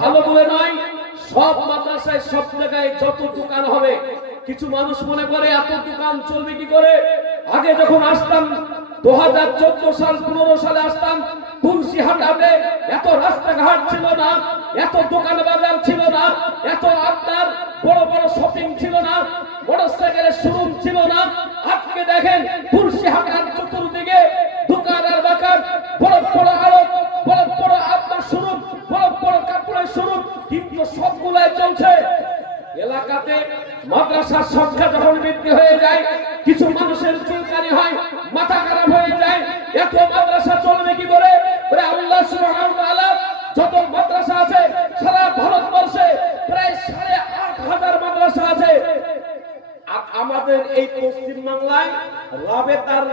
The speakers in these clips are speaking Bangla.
ভালো বলে নয়, সব মাদ্রাসায় সব জায়গায় যত দোকান হবে, কিছু মানুষ মনে করে এত দোকান চলবে কি করে। আগে যখন আসতাম 2014 সাল 15 সালে আসতাম, তুলসীহাট হাটে এত রাস্তাঘাট ছিল না, এত দোকান বাজার ছিল না, এত আপনার বড় বড় শপিং ছিল না, মোটরসাইকেলের শোরুম ছিল না। আজকে দেখেন তুলসীহাটের চতুর্দিকে দোকান আর বাকার, বড় বড় আড়ত, বড় বড় আপনার শোরুম, বড় বড় কাপড়ের শোরুম, কিন্তু সবগুলাই চলছে। এলাকাতে মাদ্রাসার সংখ্যা যখন বৃদ্ধি হয়ে যায়, কিছু মানুষের চুলকানি হয়, মাথা খারাপ হয়ে যায়, এত মাদ্রাসা চলবে কি করে। আল্লাহ সুবহানাহু ওয়া তাআলা যত মাদ্রাসা আছে সারা ভারতবর্ষে প্রায় 8,500 মাদ্রাসা আছে। আমাদের এই পশ্চিম বাংলায় রাবেতার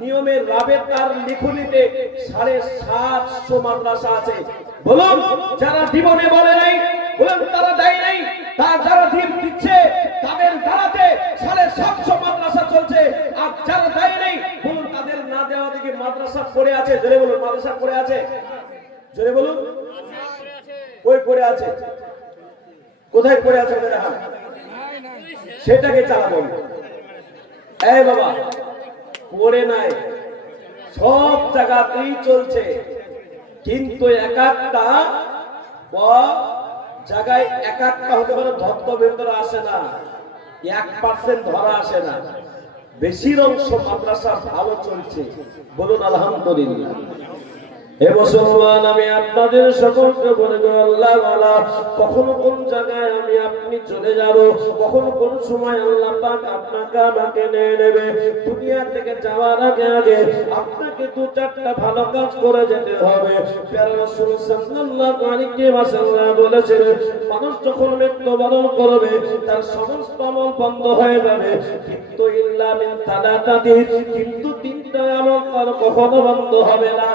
নিয়মে, রাবেতার লিখনিতে 750 মাদ্রাসা আছে। বলুন যারা জীবনে বলে নাই, বলুন তারা দেয় নাই, তার যারা দ্বীপ দিচ্ছে তাদের দ্বারাতে 750 মাদ্রাসা চলছে। আর যারা দেয় নাই, বলুন তাদের না দেওয়া দিকে মাদ্রাসা পড়ে আছে। জোরে বলুন, মাদ্রাসা পড়ে আছে। জোরে বলুন, কই পড়ে আছে? কোথায় পড়ে আছে? সেটাকে চালাবো। এই বাবা, পড়ে নাই, সব জায়গাতেই চলছে, কিন্তু এক একটা জায়গায় এক একটা হতে পারে ধত্ত ভেতরে আসে না, 1% ধরা আসে না। বেশির অংশ মাদ্রাসা ভালো চলছে। বলুন আলহামদুলিল্লাহ। হে মুসলমান, আমি আপনাদের সকলকে বলে দেব, আল্লাহ ওয়ালা কখনো কোন জায়গায় আমি আপনি চলে যাব, কখনো কোন সময় আল্লাহ পাক আপনাকে আমাকে নিয়ে নেবে। দুনিয়া থেকে যাওয়ার আগে আগে আপনাকে 2-4টা ভালো কাজ করে যেতে হবে। প্যারা রাসূল সাল্লাল্লাহু আলাইহি ওয়াসাল্লাম বলেছেন, মানুষ যখন মৃত্যুবরণ করবে তার সমস্ত আমল বন্ধ হয়ে যাবে, কিন্তু ইল্লা মিন সালাতাতি, কিন্তু 3টা আমল তার কখনো বন্ধ হবে না।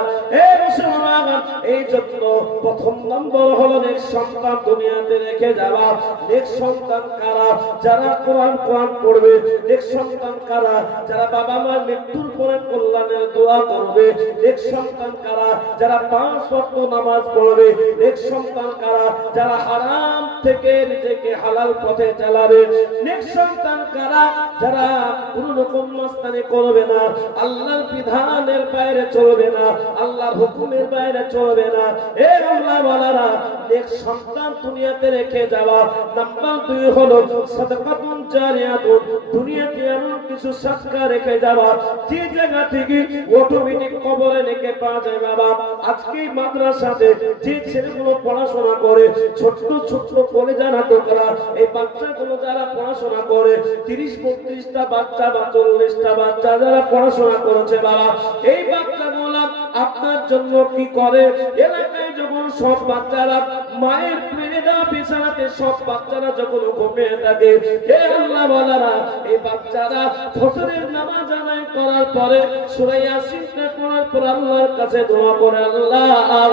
এই জন্য প্রথম নম্বর হলো নেক সন্তান দুনিয়াতে রেখে যাওয়া। নেক সন্তান কারা? যারা কোরআন পড়বে। নেক সন্তান কারা? যারা বাবা মার মৃত্যুর পরে কল্যাণের দোয়া করবে। নেক সন্তান কারা? যারা 5 ওয়াক্ত নামাজ পড়বে। নেক সন্তান কারা? যারা হারাম থেকে নিজেকে হালাল পথে চালাবে। নেক সন্তান কারা? যারা কোনো রকম মাস্তানি করবে না, আল্লাহর বিধানের বাইরে চলবে না, আল্লাহর হুকুমের বাইরে চলবে না। এ আল্লাহ ওয়ালারা, নেক সন্তান দুনিয়াতে রেখে যাওয়া। নাম্বার 2 হলো সাদাকাতুন জারিয়াতুন, দুনিয়াতে এমন কিছু সাদকা রেখে যাওয়া যে জায়গা থেকে অটোমেটিক কবরে রেখে পাওয়া যায়। বাবা, আজকে মাদ্রাসাতে যে ছেলেগুলো পড়াশোনা করে, ছোট্ট ছোট্ট কলেজা নাটকরা, এই বাচ্চাগুলো যারা পড়াশোনা করে, 30-32টা বাচ্চা বা 40টা বাচ্চা যারা পড়াশোনা করেছে, বাবা এই বাচ্চাগুলো আপনার জন্য কি করে? এলাকায় যখন সব বাচ্চারা মায়ের প্রেমে দেওয়া বিছানাতে সব বাচ্চারা যখন ঘুমিয়ে থাকে, হে আল্লাহ ওয়ালারা, এই বাচ্চারা ফজরের নামাজ আদায় করার পরে সূরা ইয়াসিনটা পড়ার পর আল্লাহর কাছে দোয়া করে, আল্লাহ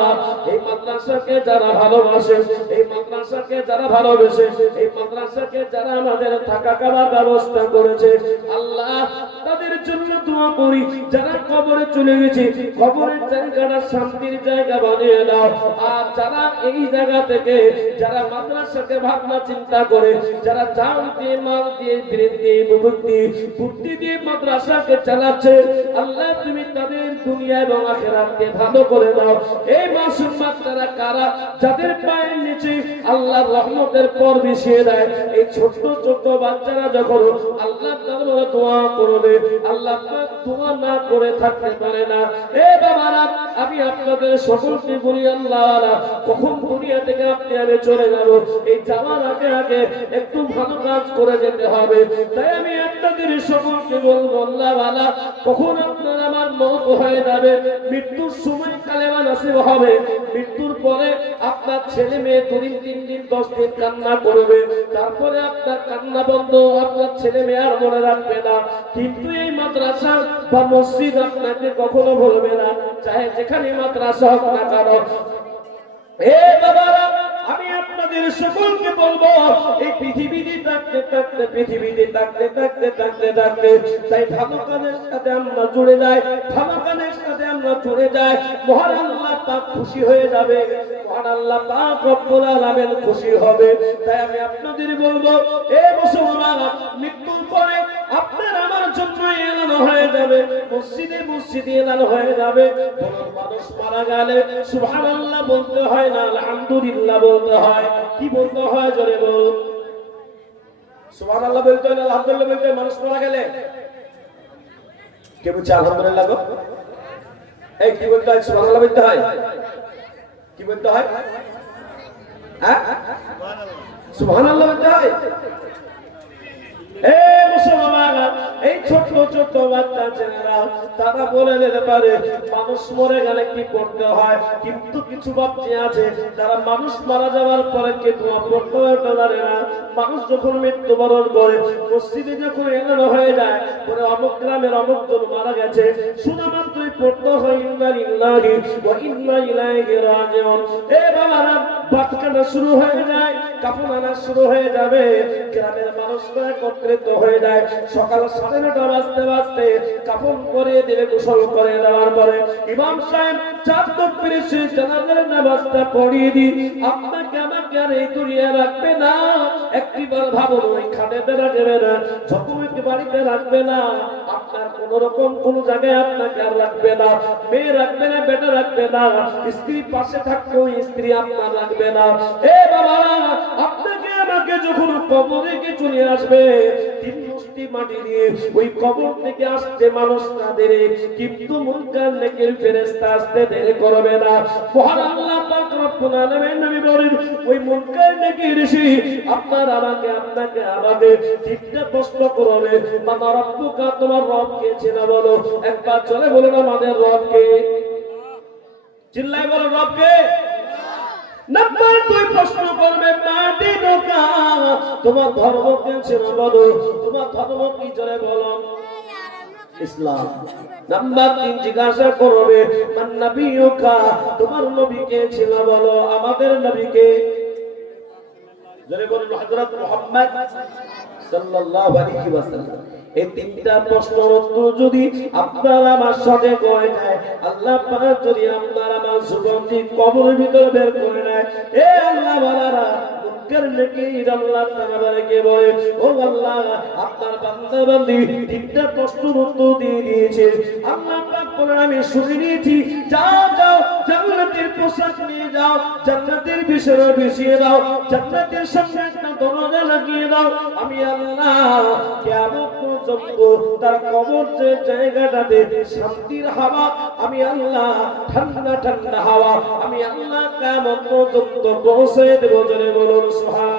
এই মাদ্রাসাকে যারা ভালোবাসে, এই মাদ্রাসাকে যারা ভালোবেসে, এই মাদ্রাসাকে যারা আমাদের থাকা খাওয়ার ব্যবস্থা করেছে, আল্লাহ তাদের জন্য দোয়া করি। যারা কবরে চলে গেছে, কবরের জায়গাটা শান্তির জায়গা বানিয়ে দাও। আর যারা এই জায়গা থেকে যারা মাদ্রাসাকে ভাবনা চিন্তা করে, যারা জান দিয়ে, মাল দিয়ে, বুদ্ধি দিয়ে মাদ্রাসাকে চালাচ্ছে, আল্লাহ তুমি তাদের দুনিয়া এবং আখিরাতকে ভালো করে দাও। এই মাসুম বাচ্চারা কারা? যাদের পায়ের নিচে আল্লাহর রহমতের পর বিছিয়ে দেয়। এই ছোট ছোট বাচ্চারা যখন আল্লাহ দরবারে দোয়া করবে, আল্লাহ পাক দোয়া না করে থাকতে পারে না। এ বাবারা, আমি আপনাদের সকলকে বলি, আল্লাহ কখন দুনিয়া থেকে আপনি আমি চলে যাব, এই যাওয়ার আগে আগে একটু ভালো কাজ করে যেতে হবে। তাই আমি আপনাদের সকলকে বলবো, আল্লাহ কখন আপনার আমার মওত হয়ে যাবে, মৃত্যুর সময় কালেমা নসিব হবে, মৃত্যুর পরে আপনার ছেলে মেয়ে 2-3 দিন 10 দিন কান্না করবে, তারপরে আপনার কান্না বন্ধ, আপনার ছেলে মেয়ে আর মনে রাখবে না। কিন্তু এই মাদ্রাসা বা মসজিদ আপনাকে কখনো ভুলবে না, চাহে যেখানে মাদ্রাসা হোক না কেন। হে বাবারা, আমি আপনাদের সকলকে বলবো, এই পৃথিবীতে থাকতে থাকতে তাই ভালো কাজের সাথে আমরা জুড়ে যাই, ভালো কাজের সাথে আমরা জুড়ে যাই। মহান আল্লাহ পাক খুশি হয়ে যাবে, মহান মহান আল্লাহ পাক রব্বুল আলামিন খুশি হবে। তাই আমি আপনাদের বলবো, এ মুসলমান, মৃত্যুর পরে আপনার আমার জন্য এলান হয়ে যাবে, মসজিদে মসজিদে এলান হয়ে যাবে। বলুন, মানুষ মারা গেলে সুবহানাল্লাহ বলতে হয় না আলহামদুলিল্লাহ বলতে হয়? কি বলতে হয় জোরে বলুন? সুবহানাল্লাহ বলতে হয় না আলহামদুলিল্লাহ বলতে হয়? মানুষ মারা গেলে কে বলছে আলহামদুলিল্লাহ গো? এই কি বলতে হয়? সুবহানাল্লাহ বলতে হয়? কি বলতে হয়? হ্যাঁ, সুবহানাল্লাহ বলতে হয়। এই ছোট ছোট বাচ্চা ছেলেরা তারা বলে দিতে পারে মানুষ মরে গেলে কি করতে হয়, কিন্তু কিছু বাচ্চা আছে যারা মানুষ মারা যাওয়ার পরে কে দোয়া পড়তে পারে না। মানুষ যখন মৃত্যুবরণ করে, মসজিদে যখন এলানো হয়ে যায় পরে অমুক গ্রামের অমুক জন মারা গেছে, শুধুমাত্রই পড়তে হয় ইন্না লিল্লাহি ওয়া ইন্না ইলাইহি রাজিউন। এ বাবারা, বাটকানা শুরু হয়ে যায়, কাফন আনা শুরু হয়ে যাবে, গ্রামের মানুষরা একত্রিত হয়ে যায়। সকাল 9:30 বাজতে বাজতে কাফন করে দিলে, গোসল করে দেওয়ার পরে ইমাম সাহেব চার তাকবীরে সেই জানাজার নামাজটা পড়িয়ে দিই। আপনাকে আমাকে আর এই দুনিয়া রাখবে না, একটিবার ভাবুন, ওই খাটেতে রাখবে না, ঝকমকে বাড়িতে রাখবে না, আপনার কোন রকম কোন জায়গায় আপনাকে আর রাখবে না, মেয়ে রাখবে না, বেটা রাখবে না, স্ত্রী পাশে থাকবে, ওই স্ত্রী আপনার রাখবে না। এ বাবা, আপনাকে আমাকে যখন কবরে গিয়ে চলে আসবে, তিন মুষ্টি মাটি দিয়ে ওই কবর থেকে আসতে মানুষ তাদের, কিন্তু মুনকার নেকির ফেরেশতা আসতে দেরি করবে না। মহান আল্লাহ পাক রব্বুল আলামিন নবী বলেন, ওই মুনকার নেকির এসে আপনার আমাকে আপনাকে আমাকে তিনটা প্রশ্ন করবে, মাতা রব্বুকা, তোমার রব কে চেনা বলো? একবার চলে বলুন, আমাদের রব কে? চিল্লায় বলো, রব কে? নাম্বার 2 প্রশ্ন করবে, মাটি ঢোকা, তোমার ধর্ম কে চেনা বলো? তোমার ধর্ম কি জোরে বলো? ইসলাম। নাম্বার 3 জিজ্ঞাসা করবে, মান নবিয়ুকা, তোমার নবী কে চেনা বলো? আমাদের নবীকে জোরে বলুন, হযরত মুহাম্মদ সাল্লাল্লাহু আলাইহি ওয়াসাল্লাম। এই তিনটা প্রশ্নের উত্তর যদি আপনার আমার সাথে কয় যায়, আল্লাহ পাক যদি আপনার আমার জীবনটি কবরের ভিতরে বের করে নেয়, এ আল্লাহ বালারা, মুনকার নেকির আল্লাহ তাআলাকে বলে, ও আল্লাহ, আপনার বান্দা বান্দি তিনটা প্রশ্নের উত্তর দিয়ে দিয়েছে। আল্লাহ পাক বলেন, আমি শুনে নিয়েছি, যাও যাও, জান্নাতের পোশাক নিয়ে যাও, জান্নাতের বিছানা বিছিয়ে দাও, জান্নাতের সামনে একটা দরজা লাগিয়ে দাও। আমি আল্লাহ কিয়ামত পর্যন্ত তার কবর যে জায়গাটাতে শান্তির হাওয়া, আমি আল্লাহ ঠান্ডা ঠান্ডা হাওয়া, আমি আল্লাহ কিয়ামত পর্যন্ত পৌঁছে দেব। জোরে বলুন সুবহান।